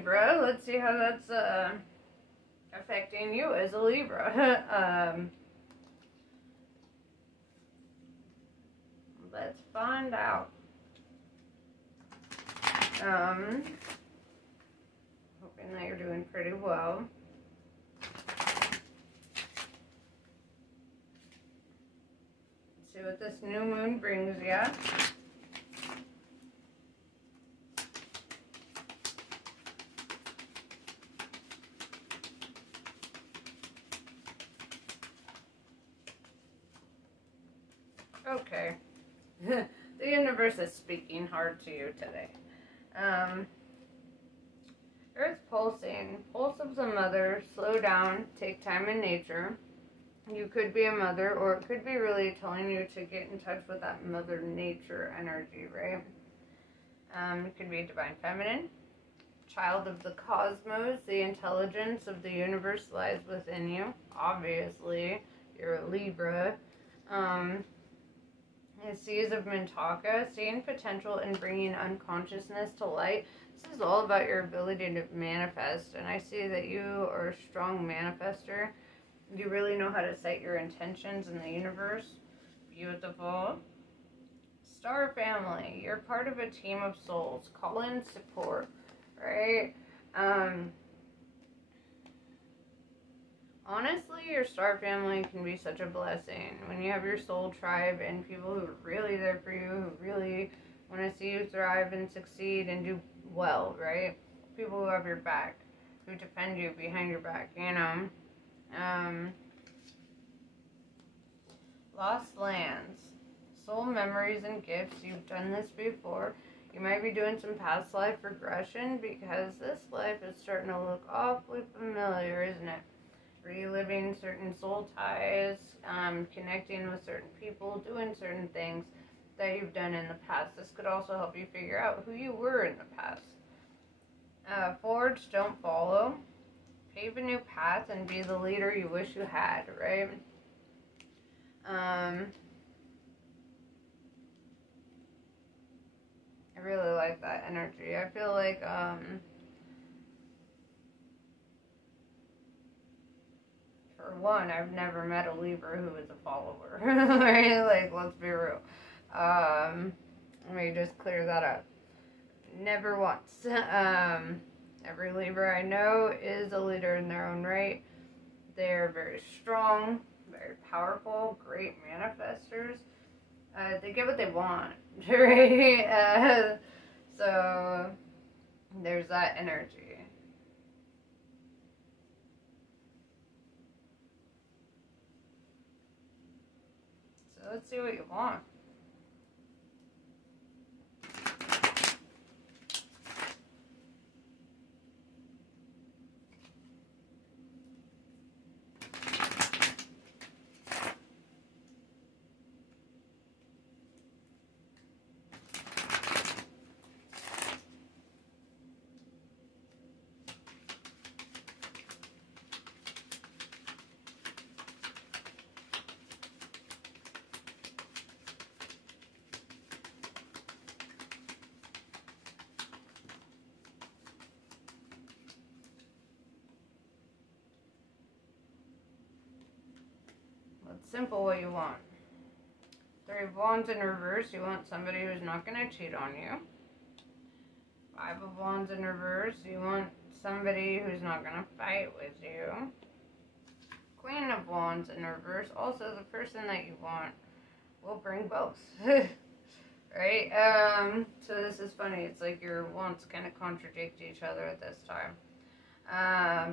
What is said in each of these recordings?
Libra. Let's see how that's affecting you as a Libra. Let's find out. Hoping that you're doing pretty well. Let's see what this new moon brings you. Okay. The universe is speaking hard to you today. Earth pulsing. Pulse of the mother. Slow down. Take time in nature. You could be a mother, or it could be really telling you to get in touch with that mother nature energy, right? It could be divine feminine. Child of the cosmos. The intelligence of the universe lies within you. Obviously, you're a Libra. The seas of Mintaka, seeing potential and bringing unconsciousness to light. This is all about your ability to manifest, and I see that you are a strong manifester. You really know how to set your intentions in the universe. Beautiful. Star family, you're part of a team of souls. Call in support, right? Honestly, your star family can be such a blessing. When you have your soul tribe and people who are really there for you, who really want to see you thrive and succeed and do well, right? People who have your back, who defend you behind your back, you know. Lost lands. Soul memories and gifts. You've done this before. You might be doing some past life regression because this life is starting to look awfully familiar, isn't it? Reliving certain soul ties, connecting with certain people, doing certain things that you've done in the past. This could also help you figure out who you were in the past. Forge, don't follow. Pave a new path and be the leader you wish you had, right? I really like that energy. I feel like, for one, I've never met a Libra who is a follower, right? Like, let's be real. Let me just clear that up. Never once. Every Libra I know is a leader in their own right. They're very strong, very powerful, great manifestors. They get what they want, right? So, there's that energy. So let's see what you want. Simple what you want. Three of Wands in reverse, you want somebody who's not going to cheat on you. Five of Wands in reverse, you want somebody who's not going to fight with you. Queen of Wands in reverse, also the person that you want will bring both. Right? So this is funny. It's like your wants kind of contradict each other at this time.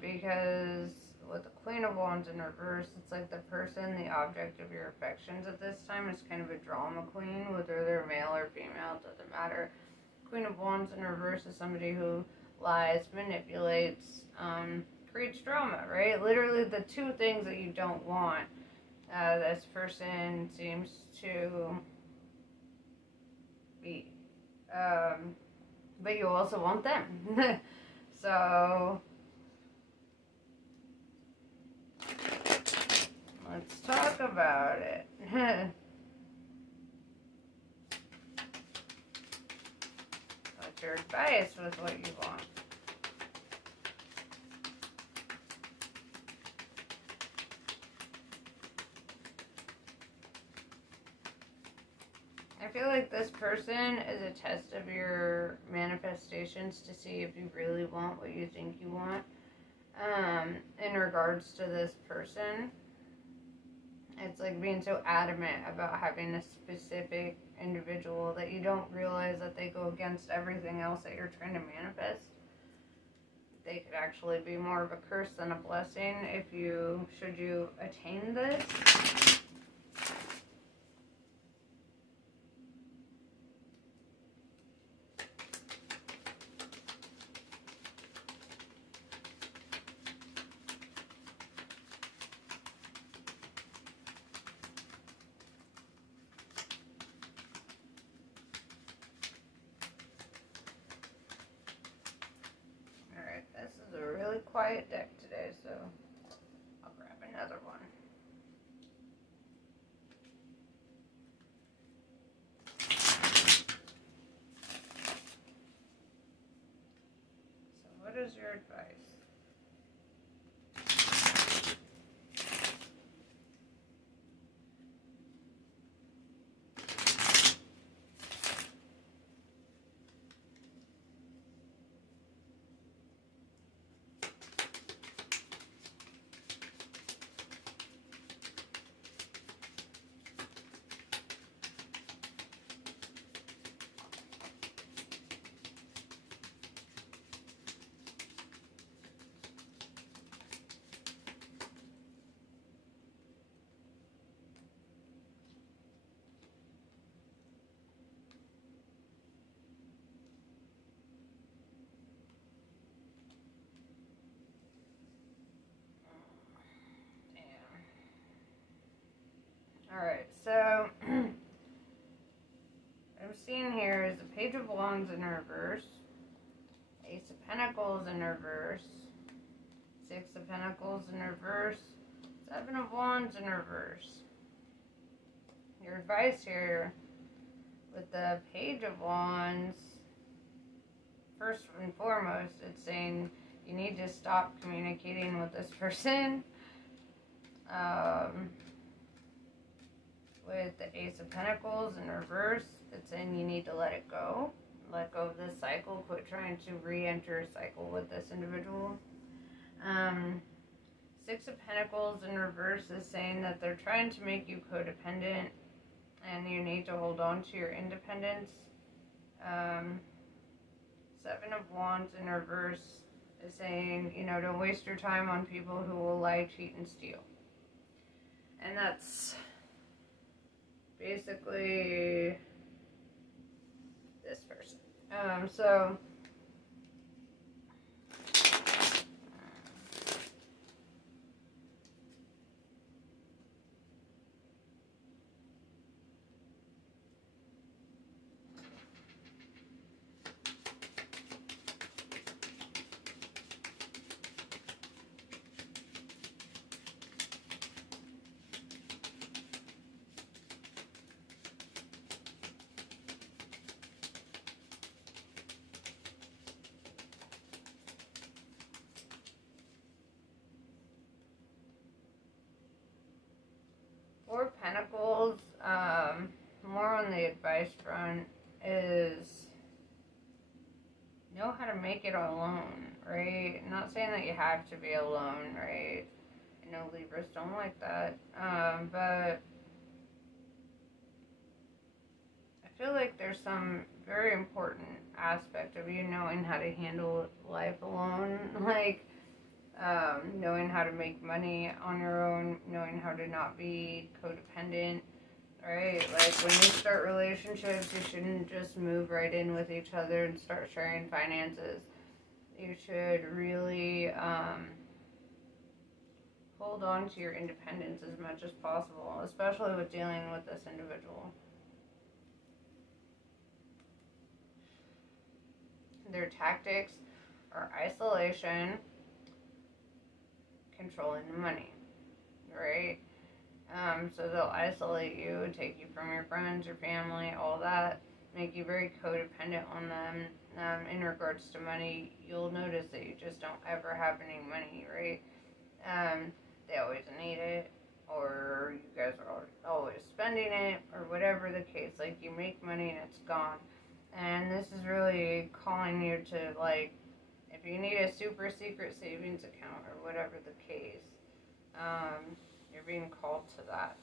Because with the Queen of Wands in reverse, it's like the person, the object of your affections at this time is kind of a drama queen, whether they're male or female, it doesn't matter. Queen of Wands in reverse is somebody who lies, manipulates, creates drama, right? Literally the two things that you don't want. This person seems to be, but you also want them. So let's talk about it. What's your advice with what you want? feel like this person is a test of your manifestations to see if you really want what you think you want. In regards to this person, it's like being so adamant about having a specific individual that you don't realize that they go against everything else that you're trying to manifest. They could actually be more of a curse than a blessing should you attain this. Quiet deck today, so I'll grab another one. So what is your advice? Alright, so I'm seeing here is the Page of Wands in reverse, Ace of Pentacles in reverse, Six of Pentacles in reverse, Seven of Wands in reverse. Your advice here with the Page of Wands, first and foremost, it's saying you need to stop communicating with this person. With the Ace of Pentacles in reverse, it's saying you need to let it go. Let go of this cycle. Quit trying to re-enter a cycle with this individual. Six of Pentacles in reverse is saying that they're trying to make you codependent and you need to hold on to your independence. Seven of Wands in reverse is saying, you know, don't waste your time on people who will lie, cheat, and steal. And that's basically this person. So Four of Pentacles, more on the advice front, is know how to make it alone, right? I'm not saying that you have to be alone, right? I know Libras don't like that, but I feel like there's some very important aspect of you knowing how to handle life alone, like knowing how to make money on your own, knowing how to not be codependent, right? Like when you start relationships, you shouldn't just move right in with each other and start sharing finances. You should really hold on to your independence as much as possible, especially with dealing with this individual. Their tactics are isolation, controlling the money, right? So they'll isolate you, take you from your friends, your family, all that, make you very codependent on them. In regards to money, you'll notice that you just don't ever have any money, right? They always need it. or you guys are always spending it, or whatever the case. Like, you make money and it's gone. And this is really calling you to, like, if you need a super secret savings account or whatever the case, you're being called to that.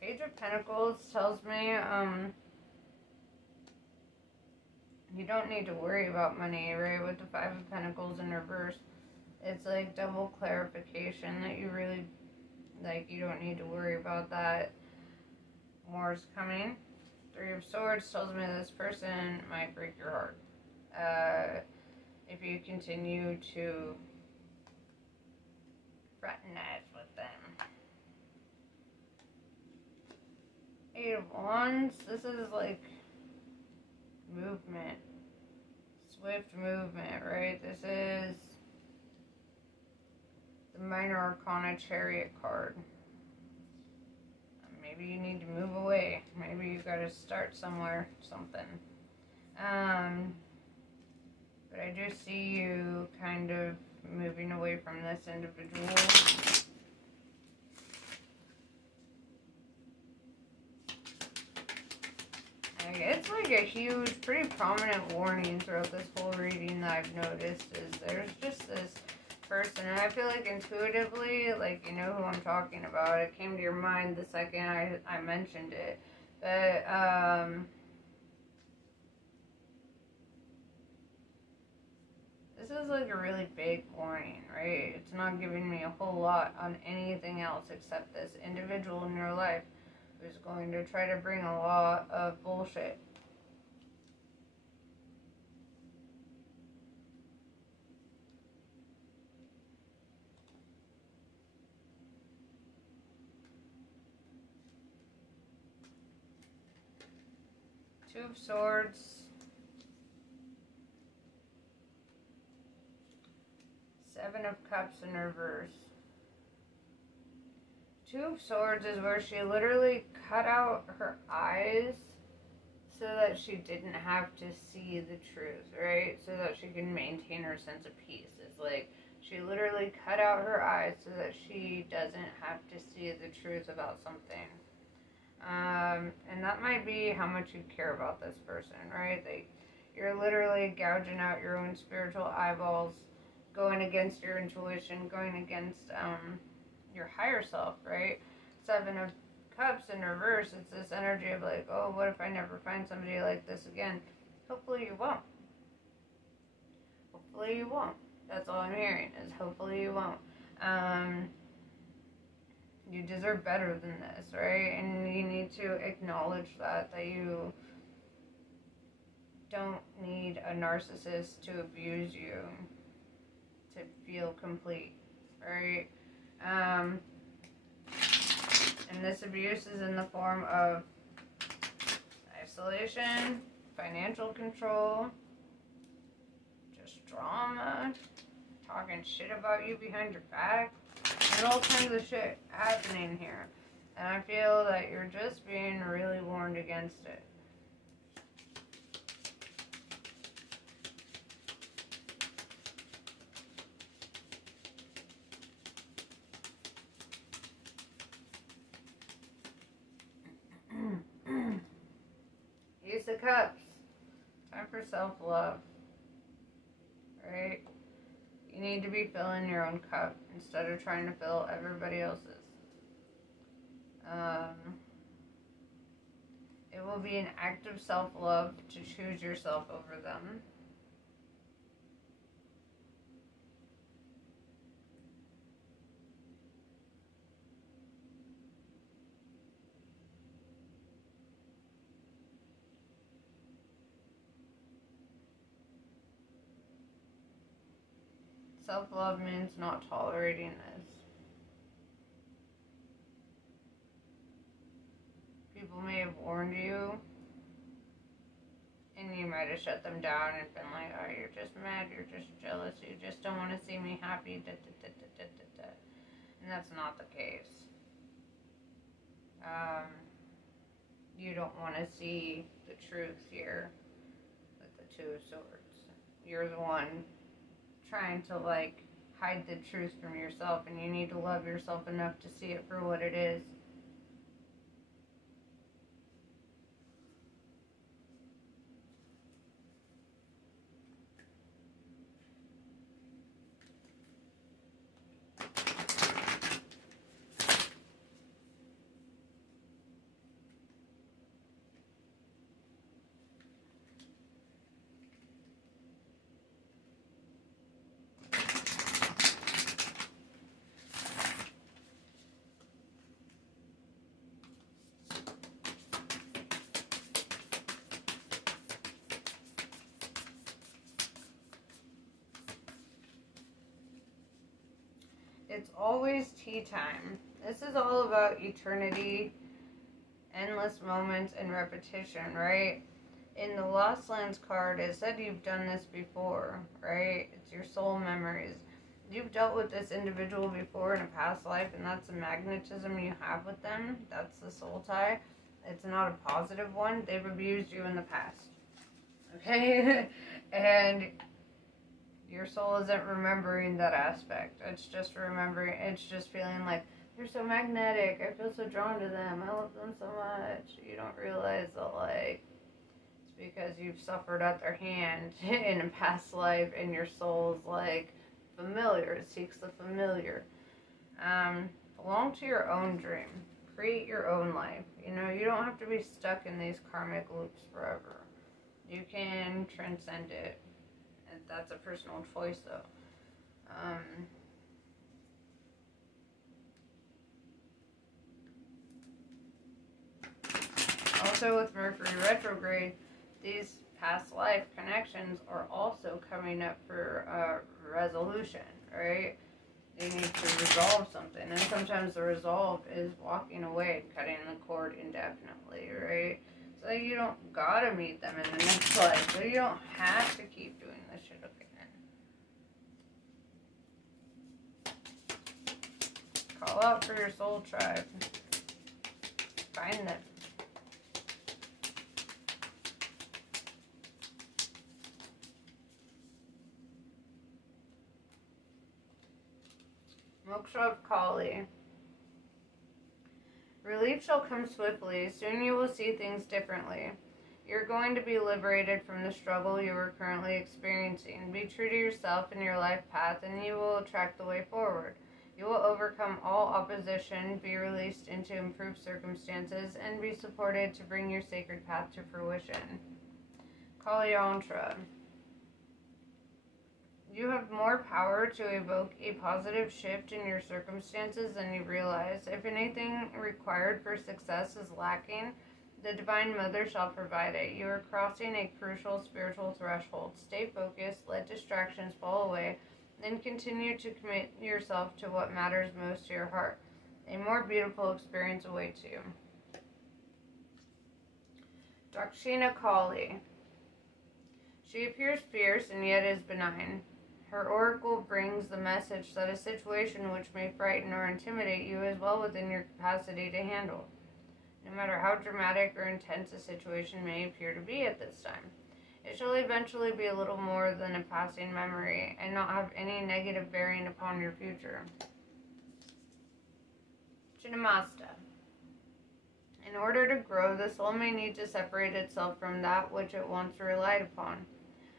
Page of Pentacles tells me, you don't need to worry about money, right? With the Five of Pentacles in reverse, it's like double clarification that you really, like, you don't need to worry about that. More is coming. Three of Swords tells me this person might break your heart. If you continue to fraternize with them. Eight of Wands, this is like movement, swift movement, right? This is the Minor Arcana Chariot card. Maybe you need to move away. Maybe you gotta start somewhere, something. But I do see you kind of moving away from this individual. It's like a huge, pretty prominent warning throughout this whole reading that I've noticed is there's just this person, and I feel like intuitively, like, you know who I'm talking about. It came to your mind the second I mentioned it. But, this is like a really big warning, right? It's not giving me a whole lot on anything else except this individual in your life who's going to try to bring a lot of bullshit. Two of Swords. Seven of Cups in reverse. Two of Swords is where she literally cut out her eyes so that she didn't have to see the truth, right? So that she can maintain her sense of peace. It's like she literally cut out her eyes so that she doesn't have to see the truth about something. And that might be how much you care about this person, right? You're literally gouging out your own spiritual eyeballs, going against your intuition, going against your higher self, right? Seven of Cups in reverse, it's this energy of like, oh, what if I never find somebody like this again? Hopefully you won't. Hopefully you won't. That's all I'm hearing, is hopefully you won't. You deserve better than this, right? And you need to acknowledge that you don't need a narcissist to abuse you to feel complete, right? And this abuse is in the form of isolation, financial control, just drama, talking shit about you behind your back. There's all kinds of shit happening here. And I feel that you're just being really warned against it. Ace of Cups. Time for self-love. Right? You need to be filling your own cup instead of trying to fill everybody else's. It will be an act of self-love to choose yourself over them. Self-love means not tolerating this. People may have warned you, and you might have shut them down and been like, oh, you're just mad, you're just jealous, you just don't want to see me happy, da, da, da, da, da, da, da. And that's not the case. You don't want to see the truth here with the Two of Swords. You're the one trying to, like, hide the truth from yourself, and you need to love yourself enough to see it for what it is. It's always tea time. This is all about eternity, endless moments, and repetition, right? In the Lost Lands card, it said you've done this before, right? It's your soul memories. You've dealt with this individual before in a past life, and that's the magnetism you have with them. That's the soul tie. It's not a positive one. They've abused you in the past. Okay? And your soul isn't remembering that aspect. It's just remembering, it's just feeling like, they're so magnetic, I feel so drawn to them, I love them so much. You don't realize that, like, it's because you've suffered at their hand in a past life, and your soul's, like, familiar. It seeks the familiar. Belong to your own dream. Create your own life. You know, you don't have to be stuck in these karmic loops forever. You can transcend it. That's a personal choice, though. Also, with Mercury retrograde, these past life connections are also coming up for resolution, right? You need to resolve something, and sometimes the resolve is walking away, cutting the cord indefinitely, right? So you don't gotta meet them in the next life, so you don't have to keep doing this shit again. Call out for your soul tribe. Find them. Moksha of Kali. Relief shall come swiftly. Soon you will see things differently. You're going to be liberated from the struggle you are currently experiencing. Be true to yourself and your life path, and you will attract the way forward. You will overcome all opposition, be released into improved circumstances, and be supported to bring your sacred path to fruition. Kali Yantra. You have more power to evoke a positive shift in your circumstances than you realize. If anything required for success is lacking, the Divine Mother shall provide it. You are crossing a crucial spiritual threshold. Stay focused, let distractions fall away, then continue to commit yourself to what matters most to your heart. A more beautiful experience awaits you. Dakshina Kali. She appears fierce and yet is benign. Her oracle brings the message that a situation which may frighten or intimidate you is well within your capacity to handle, no matter how dramatic or intense a situation may appear to be at this time. It shall eventually be a little more than a passing memory and not have any negative bearing upon your future. Chinnamasta. In order to grow, the soul may need to separate itself from that which it once relied upon.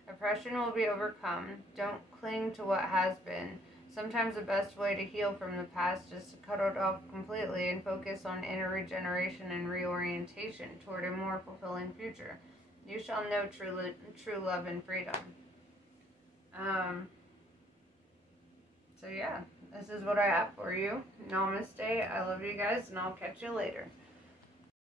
Oppression will be overcome. Don't cling to what has been. Sometimes the best way to heal from the past is to cut it off completely and focus on inner regeneration and reorientation toward a more fulfilling future. You shall know true love and freedom. So yeah, this is what I have for you. Namaste. I love you guys, and I'll catch you later.